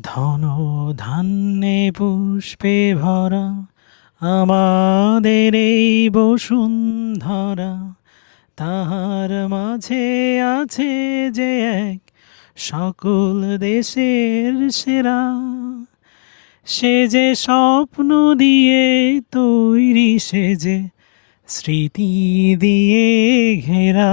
ধন ধান্যে পুষ্পে ভরা আমাদের এই বসুন্ধরা। তাহার মাঝে আছে যে এক সকল দেশের সেরা। সে যে স্বপ্ন দিয়ে তৈরি, সে যে স্মৃতি দিয়ে ঘেরা।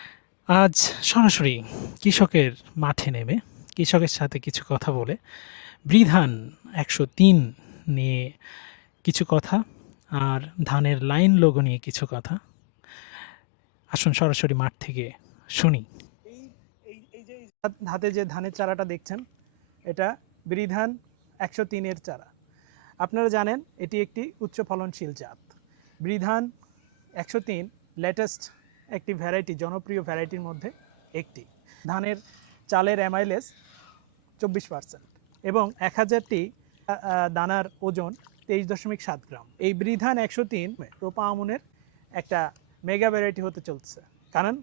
আজ সরাসরি কৃষকের মাঠে নেমে কৃষকের সাথে কিছু কথা বলে বৃধান একশো তিন নিয়ে কিছু কথা আর ধানের লাইন লোগো নিয়ে কিছু কথা। আসুন সরাসরি মাঠ থেকে শুনি। এই যে হাতে যে ধানের চারাটা দেখছেন, এটা বৃধান একশো তিনের চারা। আপনারা জানেন, এটি একটি উচ্চ ফলনশীল জাত। বৃধান একশো তিন লেটেস্ট একটি ভ্যারাইটি জনপ্রিয় ভ্যারাইটির মধ্যে একটি। ধানের চালের অ্যামাইলেজ চব্বিশ পার্সেন্ট এবং এক হাজারটি দানার ওজন তেইশ দশমিক সাত গ্রাম। এই বৃধান একশো তিন রোপা আমনের একটা মেগা ভ্যারাইটি হতে চলছে। কারণ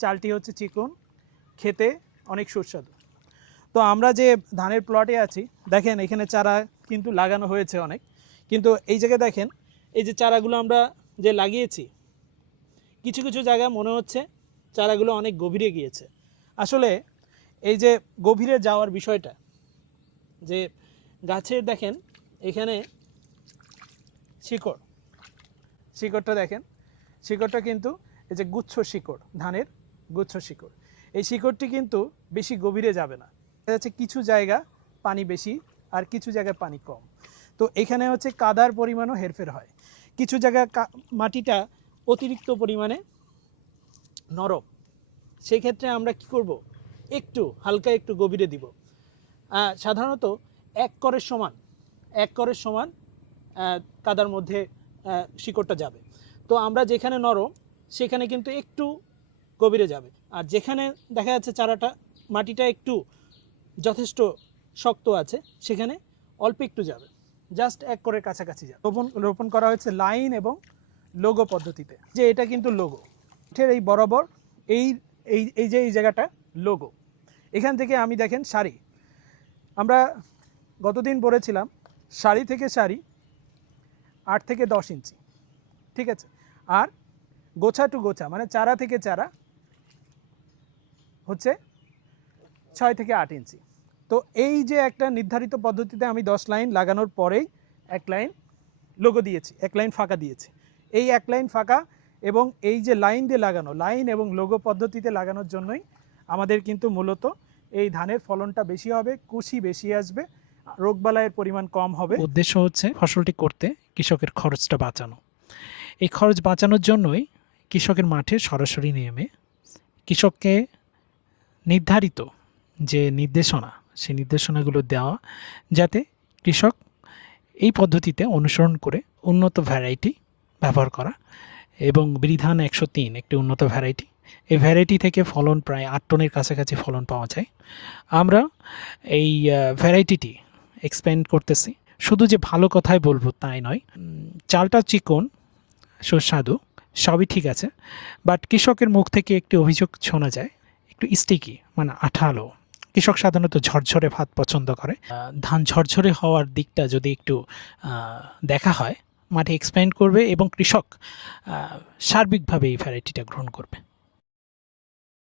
চালটি হচ্ছে চিকন, খেতে অনেক সুস্বাদু। তো আমরা যে ধানের প্লটে আছি, দেখেন এখানে চারা কিন্তু লাগানো হয়েছে অনেক। কিন্তু এই জায়গায় দেখেন, এই যে চারাগুলো আমরা যে লাগিয়েছি কিছু কিছু জায়গায় মনে হচ্ছে চারাগুলো অনেক গভীরে গিয়েছে। আসলে এই যে গভীরে যাওয়ার বিষয়টা, যে গাছের দেখেন এখানে শিকড়, শিকড়টা দেখেন, শিকড়টা কিন্তু এই যে গুচ্ছ শিকড়, ধানের গুচ্ছ শিকড়। এই শিকড়টি কিন্তু বেশি গভীরে যাবে না। দেখা যাচ্ছে কিছু জায়গা পানি বেশি আর কিছু জায়গায় পানি কম। তো এখানে হচ্ছে কাদার পরিমাণও হেরফের হয়। কিছু জায়গায় মাটিটা অতিরিক্ত পরিমাণে নরম। সেই ক্ষেত্রে আমরা কি করব? একটু, হালকা একটু গভীরে দিব। সাধারণত এক করের সমান, এক করের সমান কাদার মধ্যে শিকড়টা যাবে। তো আমরা যেখানে নরম, সেখানে কিন্তু একটু গভীরে যাবে। আর যেখানে দেখা যাচ্ছে চারাটা, মাটিটা একটু যথেষ্ট শক্ত আছে, সেখানে অল্প একটু যাবে। জাস্ট এক করে কাছাকাছি যাবে। রোপণ রোপণ করা হয়েছে লাইন এবং লোগো পদ্ধতিতে, যে এটা কিন্তু লোগো মাঠের এই বরাবর এই এই এই যে এই জায়গাটা লোগো এখান থেকে আমি দেখেন শাড়ি। আমরা গতদিন পড়েছিলাম শাড়ি থেকে শাড়ি আট থেকে দশ ইঞ্চি, ঠিক আছে? আর গোছা টু গোছা মানে চারা থেকে চারা হচ্ছে ছয় থেকে আট ইঞ্চি। তো এই যে একটা নির্ধারিত পদ্ধতিতে আমি দশ লাইন লাগানোর পরেই এক লাইন লোগো দিয়েছি, এক লাইন ফাঁকা দিয়েছি। এই এক লাইন ফাঁকা এবং এই যে লাইন দিয়ে লাগানো, লাইন এবং লোগো পদ্ধতিতে লাগানোর জন্যই আমাদের কিন্তু মূলত এই ধানের ফলনটা বেশি হবে, কুশি বেশি আসবে, রোগবালাইয়ের পরিমাণ কম হবে। উদ্দেশ্য হচ্ছে ফসলটি করতে কৃষকের খরচটা বাঁচানো। এই খরচ বাঁচানোর জন্যই কৃষকের মাঠে সরাসরি নেমে কৃষককে নির্ধারিত যে নির্দেশনা, সেই নির্দেশনাগুলো দেওয়া যাতে কৃষক এই পদ্ধতিতে অনুসরণ করে উন্নত ভ্যারাইটি ব্যবহার করা এবং বিধান একশো তিন, একটি উন্নত ভ্যারাইটি এই ভ্যারাইটি থেকে ফলন প্রায় আট টনের কাছাকাছি ফলন পাওয়া যায়। আমরা এই ভ্যারাইটিটি এক্সপ্যান্ড করতেছি। শুধু যে ভালো কথাই বলব তাই নয়। চালটা চিকন, সুস্বাদু, সবই ঠিক আছে। বাট কৃষকের মুখ থেকে একটি অভিযোগ শোনা যায়, একটু স্টিকি মানে আঠালো। কৃষক সাধারণত ঝরঝরে ভাত পছন্দ করে। ধান ঝরঝরে হওয়ার দিকটা যদি একটু দেখা হয় মাঠে এক্সপ্যান্ড করবে এবং কৃষক সার্বিকভাবে এই ভ্যারাইটিটা গ্রহণ করবে।